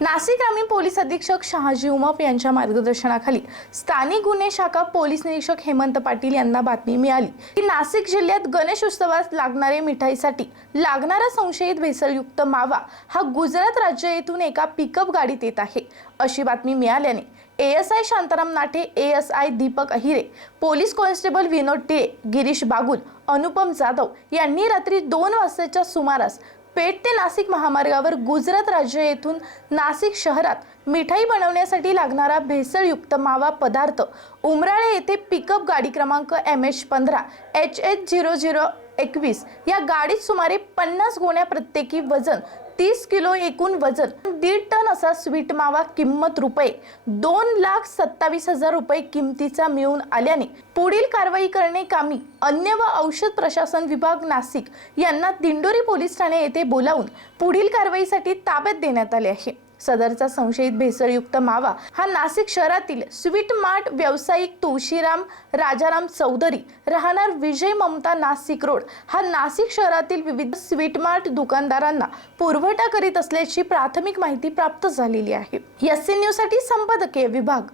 नाशिक ग्रामीण पोलीस अधीक्षक शहाजी उमप यांच्या मार्गदर्शनाखाली स्थानिक गुन्हे शाखा पोलीस निरीक्षक हेमंत पाटील यांना बातमी मिळाली की नाशिक जिल्ह्यात गणेश उत्सवास लागणारे मिठाईसाठी लागणारा संशयित भेसळयुक्त मावा हा गुजरात राज्य येथून एका पिकअप गाडीत येत आहे. अशी बातमी मिळाल्याने ASI Shantaram Nathe ASI Deepak Ahire police constable Vinod Tile Girish Bagul Anupam Jadhav यांनी रात्री दोन वाजताच्या सुमारास पेठ ते नाशिक महामार्गावर गुजरात राज्य येथून नाशिक शहरात मिठाई बनवण्यासाठी लागणारा भेसळयुक्त मावा पदार्थ उमराळे येथे पिकअप गाडी क्रमांक एम एच पंधरा एच एच झिरो झिरो एकवीस या गाडीत सुमारे पन्नास गोण्या प्रत्येकी वजन तीस किलो एकूण वजन दीड टन असा स्वीट मावा किंमत रुपये दोन लाख सत्तावीस हजार रुपये किमतीचा मिळून आल्याने पुढील कारवाई करणे कामी अन्न व औषध प्रशासन विभाग नाशिक यांना दिंडोरी पोलीस ठाणे येथे बोलावून पुढील कारवाईसाठी ताब्यात देण्यात आले आहे. सदरचा संशयित भेसळयुक्त मावा हा नाशिक शहरातील स्वीट मार्ट व्यावसायिक तुळशीराम राजाराम चौधरी राहणार विजय ममता नाशिक रोड. हा नाशिक शहरातील विविध स्वीट मार्ट दुकानदारांना पुरवठा करीत असल्याची प्राथमिक माहिती प्राप्त झालेली आहे. एस न्यूजसाठी संपादकीय विभाग.